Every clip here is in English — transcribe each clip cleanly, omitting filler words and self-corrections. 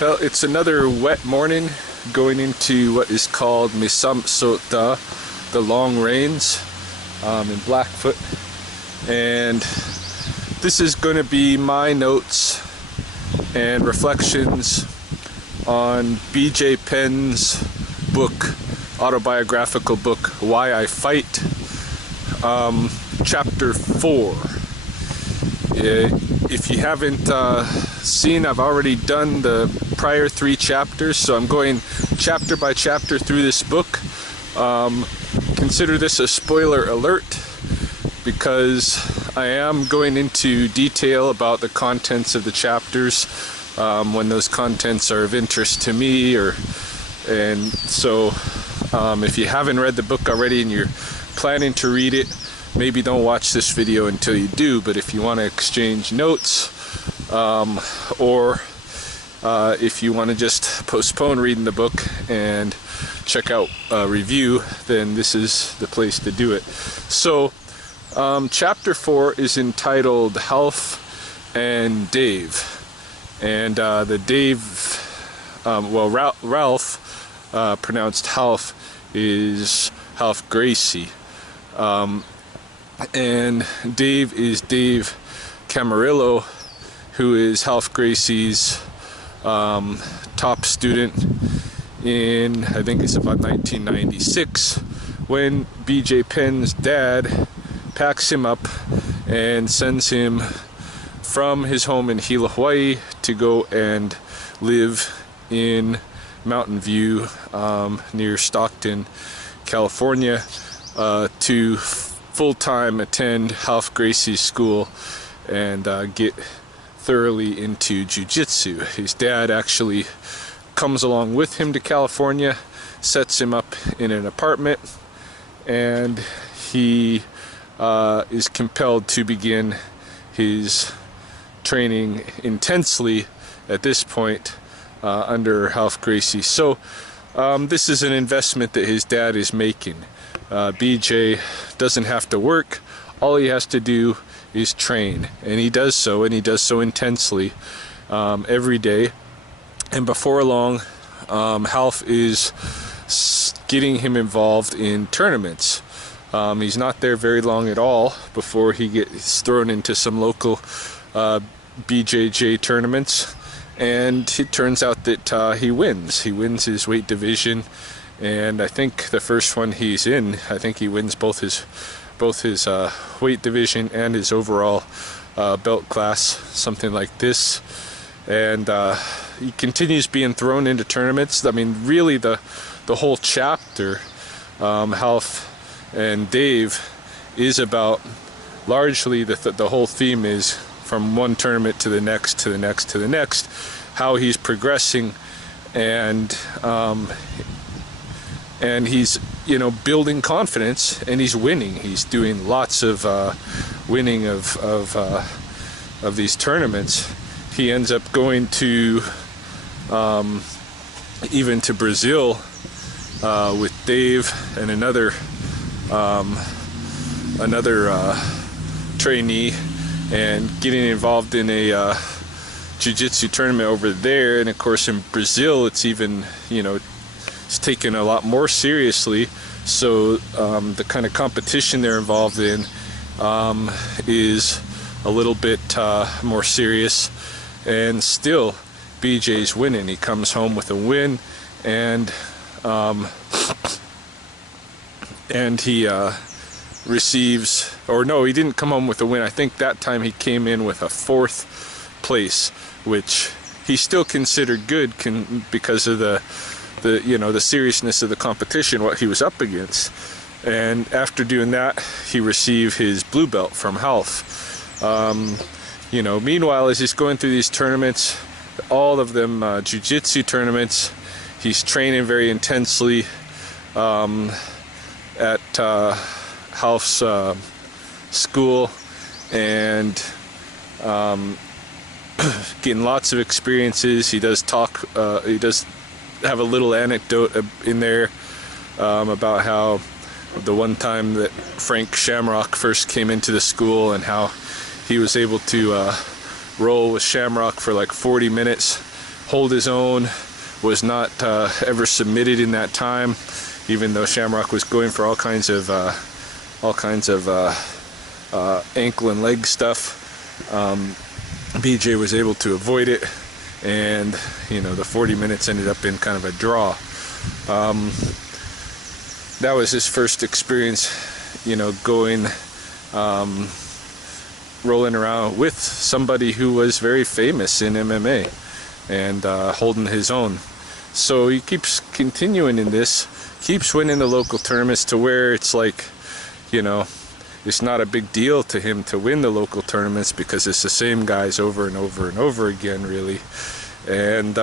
Well, it's another wet morning going into what is called Misamsota, the long rains in Blackfoot, and this is going to be my notes and reflections on B.J. Penn's book, autobiographical book, Why I Fight, Chapter 4. If you haven't seen, I've already done the prior 3 chapters, so I'm going chapter by chapter through this book. Consider this a spoiler alert, because I am going into detail about the contents of the chapters when those contents are of interest to me, and so if you haven't read the book already and you're planning to read it, maybe don't watch this video until you do. But if you want to exchange notes, or if you want to just postpone reading the book and check out a review, then this is the place to do it. So chapter 4 is entitled Half and Dave, and the Dave, Ralph, pronounced Half, is Half Gracie, and Dave is Dave Camarillo, who is Half Gracie's top student in, I think it's about 1996, when B.J. Penn's dad packs him up and sends him from his home in Hilo, Hawaii, to go and live in Mountain View near Stockton, California, to full-time attend Half Gracie's school and get thoroughly into jiu-jitsu. His dad actually comes along with him to California, sets him up in an apartment, and he is compelled to begin his training intensely at this point under Half Gracie. So this is an investment that his dad is making. BJ doesn't have to work. All he has to do is train, and he does so, and he does so intensely every day. And before long, Half is getting him involved in tournaments. He's not there very long at all before he gets thrown into some local BJJ tournaments, and it turns out that he wins. He wins his weight division, and I think the first one he's in, I think he wins both his weight division and his overall belt class, something like this. And he continues being thrown into tournaments. I mean, really, the whole chapter, Half and Dave, is about, largely the whole theme is from one tournament to the next, to the next, to the next, how he's progressing, and he's, building confidence, and he's winning. He's doing lots of winning of these tournaments. He ends up going to even to Brazil with Dave and another trainee, and getting involved in a jiu-jitsu tournament over there. And of course in Brazil it's even, it's taken a lot more seriously, so the kind of competition they're involved in is a little bit more serious, and still BJ's winning. He comes home with a win, and he receives, or no, he didn't come home with a win. I think that time he came in with a 4th place, which he still considered good because of the seriousness of the competition, what he was up against. And after doing that, he received his blue belt from Half. Meanwhile, as he's going through these tournaments, all of them jiu-jitsu tournaments, he's training very intensely at Half's school, and getting lots of experiences. He does have a little anecdote in there about how the one time that Frank Shamrock first came into the school, and how he was able to roll with Shamrock for like 40 minutes hold his own, was not ever submitted in that time, even though Shamrock was going for all kinds of ankle and leg stuff. BJ was able to avoid it, and you know, the 40 minutes ended up in kind of a draw. That was his first experience, you know, going rolling around with somebody who was very famous in MMA and holding his own. So he keeps continuing in this, keeps winning the local tournaments to where it's like, you know, it's not a big deal to him to win the local tournaments because it's the same guys over and over and over again, really. And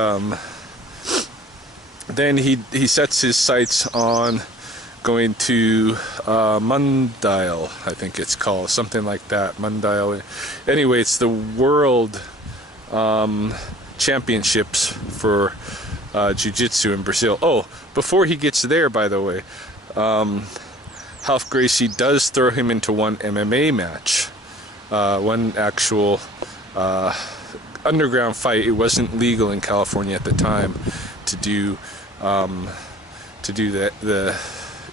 then he sets his sights on going to Mundial, I think it's called, something like that, Mundial. Anyway, it's the world championships for jiu-jitsu in Brazil. Oh, before he gets there, by the way, Ralph Gracie does throw him into one MMA match, one actual underground fight. It wasn't legal in California at the time to do the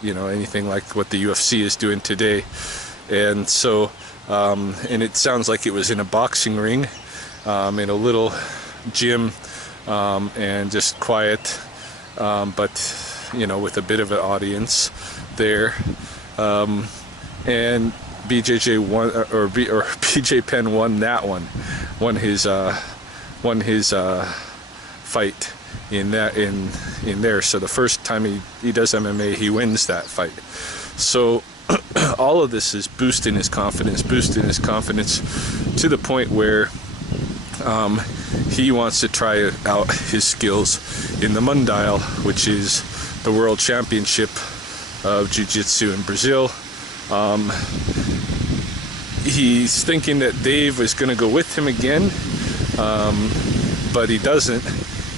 you know, anything like what the UFC is doing today. And so and it sounds like it was in a boxing ring, in a little gym, and just quiet, but you know, with a bit of an audience there. And BJJ won, or BJ Penn won that one, won his fight in there. So the first time he does MMA, he wins that fight. So all of this is boosting his confidence to the point where he wants to try out his skills in the Mundial, which is the world championship of jiu-jitsu in Brazil. He's thinking that Dave is going to go with him again, but he doesn't.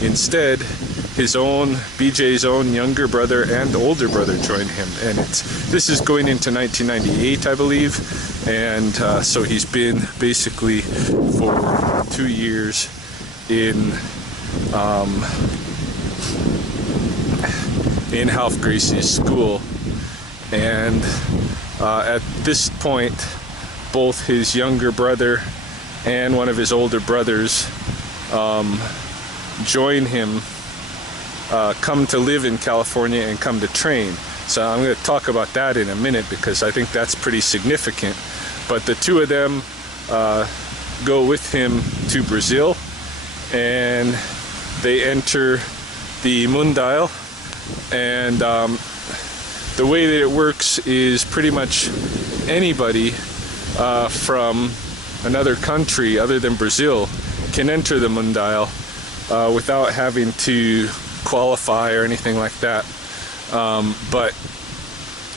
Instead, BJ's own younger brother and older brother join him, and this is going into 1998, I believe. And so he's been basically for 2 years in Ralph Gracie's school. And at this point, both his younger brother and one of his older brothers join him, come to live in California and come to train. So I'm going to talk about that in a minute because I think that's pretty significant. But the two of them go with him to Brazil, and they enter the Mundial. And the way that it works is pretty much anybody from another country other than Brazil can enter the Mundial without having to qualify or anything like that. But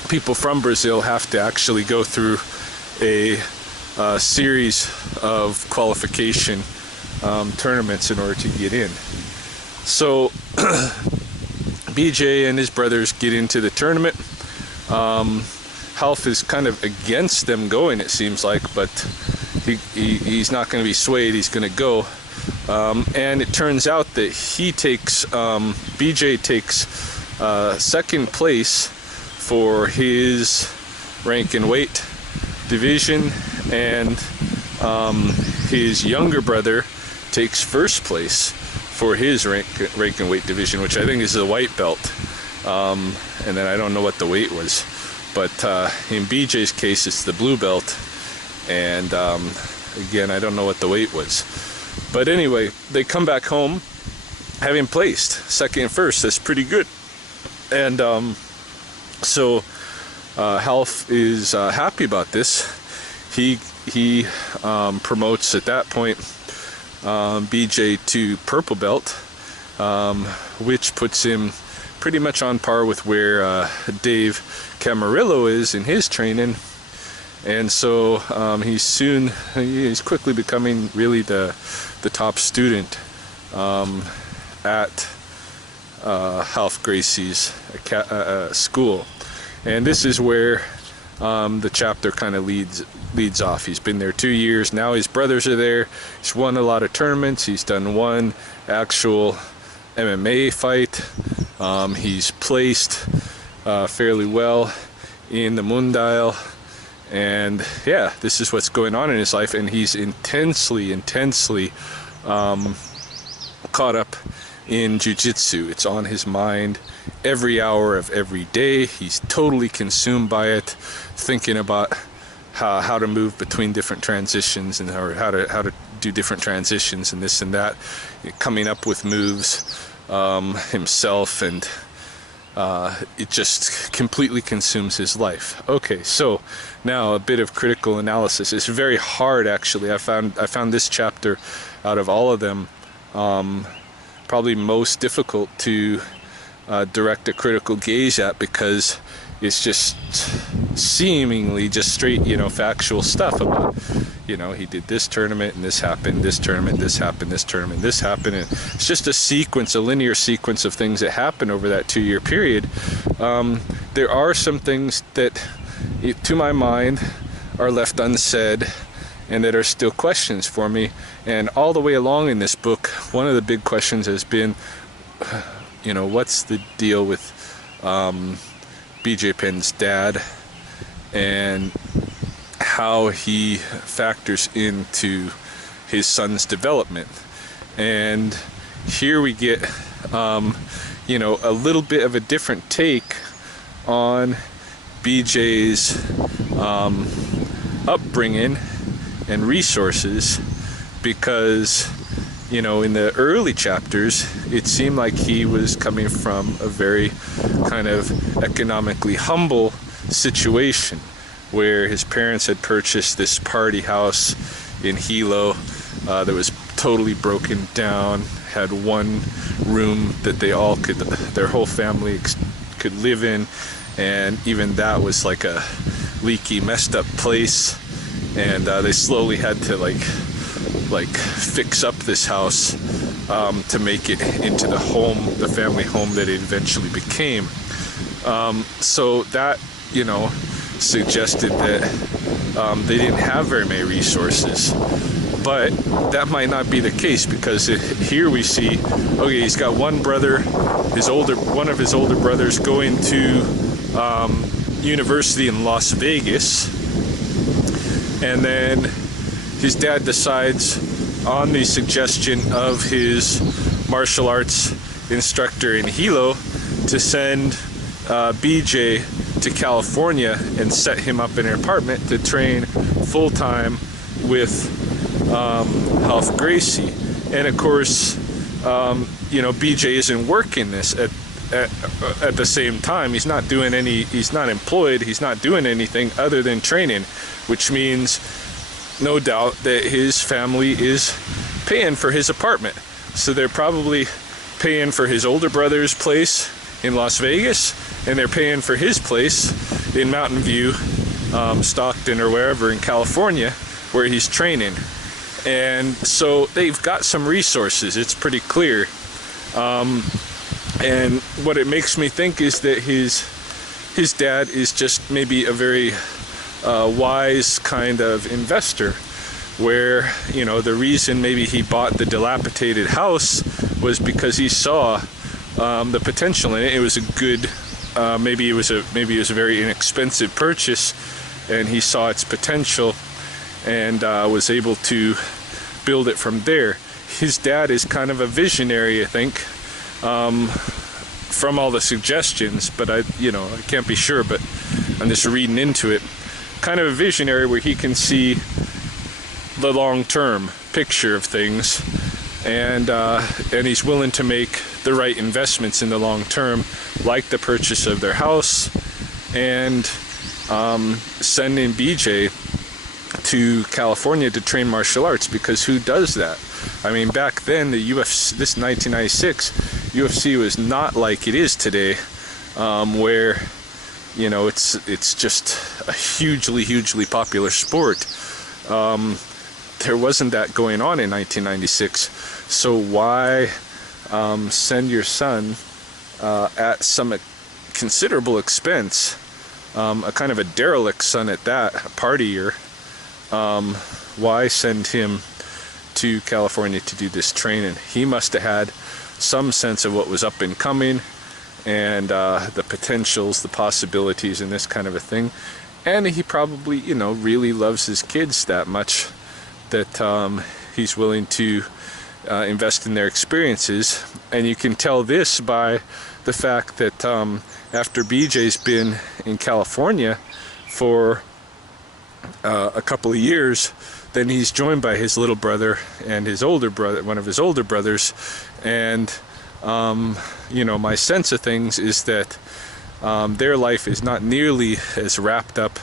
people from Brazil have to actually go through a series of qualification tournaments in order to get in. So BJ and his brothers get into the tournament. Ralph is kind of against them going, it seems like, but he's not going to be swayed. He's going to go. And it turns out that BJ takes second place for his rank and weight division, and his younger brother takes first place for his rank and weight division, which I think is the white belt. And then I don't know what the weight was, but in BJ's case it's the blue belt, and again, I don't know what the weight was. But anyway, they come back home having placed second and first. That's pretty good. And so Ralph is happy about this. He promotes at that point BJ to purple belt, which puts him pretty much on par with where Dave Camarillo is in his training. And so he's quickly becoming really the top student at Ralph Gracie's school. And this is where the chapter kind of leads off. He's been there 2 years now. His brothers are there. He's won a lot of tournaments. He's done one actual MMA fight. He's placed fairly well in the Mundial, and yeah, this is what's going on in his life, and he's intensely caught up in jiu-jitsu. It's on his mind every hour of every day. He's totally consumed by it, thinking about how to move between different transitions, and or how to do different transitions and this and that, coming up with moves himself, and it just completely consumes his life. Okay, so now a bit of critical analysis. It's very hard, actually. I found this chapter, out of all of them, probably most difficult to direct a critical gaze at, because it's just seemingly just straight, factual stuff about, he did this tournament and this happened, this tournament, this happened, this tournament, this happened, and it's just a linear sequence of things that happen over that 2-year period. There are some things that, to my mind, are left unsaid and that are still questions for me. And all the way along in this book, one of the big questions has been, what's the deal with BJ Penn's dad, and how he factors into his son's development. And here we get, a little bit of a different take on BJ's upbringing and resources, because in the early chapters it seemed like he was coming from a very kind of economically humble situation, where his parents had purchased this party house in Hilo that was totally broken down, had one room that their whole family could live in, and even that was like a leaky, messed up place, and they slowly had to like fix up this house to make it into the family home that it eventually became. So that, suggested that they didn't have very many resources. But that might not be the case, because here we see, okay, he's got one brother, one of his older brothers going to university in Las Vegas, and then his dad decides, on the suggestion of his martial arts instructor in Hilo, to send BJ to California and set him up in an apartment to train full-time with Ralph Gracie. And of course, BJ isn't working this at the same time. He's not employed, he's not doing anything other than training, which means no doubt that his family is paying for his apartment. So they're probably paying for his older brother's place in Las Vegas, and they're paying for his place in Mountain View, Stockton, or wherever in California, where he's training. And so they've got some resources, it's pretty clear. And what it makes me think is that his dad is just maybe a very wise kind of investor, where the reason maybe he bought the dilapidated house was because he saw the potential in it. It was a good, maybe it was a very inexpensive purchase, and he saw its potential and was able to build it from there. His dad is kind of a visionary, I think, from all the suggestions, but I can't be sure, but I'm just reading into it. Kind of a visionary, where he can see the long-term picture of things, and he's willing to make the right investments in the long term, like the purchase of their house, and sending BJ to California to train martial arts, because who does that? I mean, back then, the UFC, this 1996, UFC was not like it is today, where it's just a hugely popular sport. There wasn't that going on in 1996. So why send your son at some considerable expense a kind of a derelict son at that, a partier, why send him to California to do this training? He must have had some sense of what was up and coming, and the potentials, the possibilities, and this kind of a thing. And he probably, you know, really loves his kids that much that he's willing to invest in their experiences. And you can tell this by the fact that after BJ's been in California for a couple of years, then he's joined by his little brother and his older brother, one of his older brothers. And you know, my sense of things is that their life is not nearly as wrapped up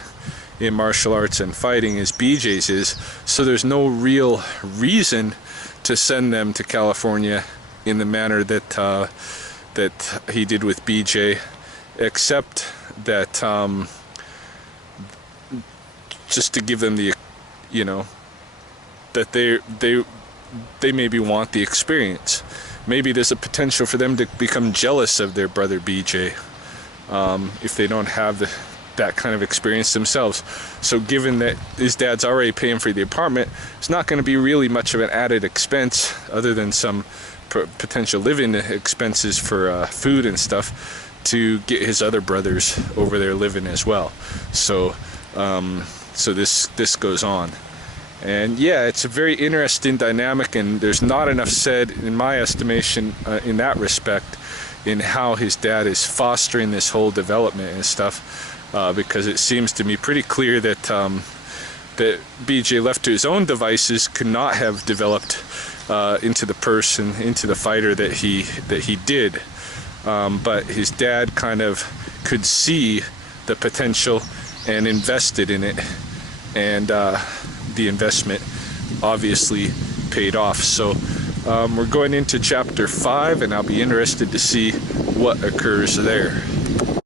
in martial arts and fighting as BJ's is, so there's no real reason to send them to California in the manner that that he did with BJ, except that just to give them the, you know, that they maybe want the experience. Maybe there's a potential for them to become jealous of their brother BJ if they don't have that kind of experience themselves. So given that his dad's already paying for the apartment, it's not going to be really much of an added expense other than some potential living expenses for food and stuff to get his other brothers over there living as well. So so this goes on. And yeah, it's a very interesting dynamic, and there's not enough said, in my estimation, in that respect, in how his dad is fostering this whole development and stuff, because it seems to me pretty clear that that BJ, left to his own devices, could not have developed into the person, into the fighter that he did. But his dad kind of could see the potential and invested in it, and the investment obviously paid off. So we're going into chapter 5, and I'll be interested to see what occurs there.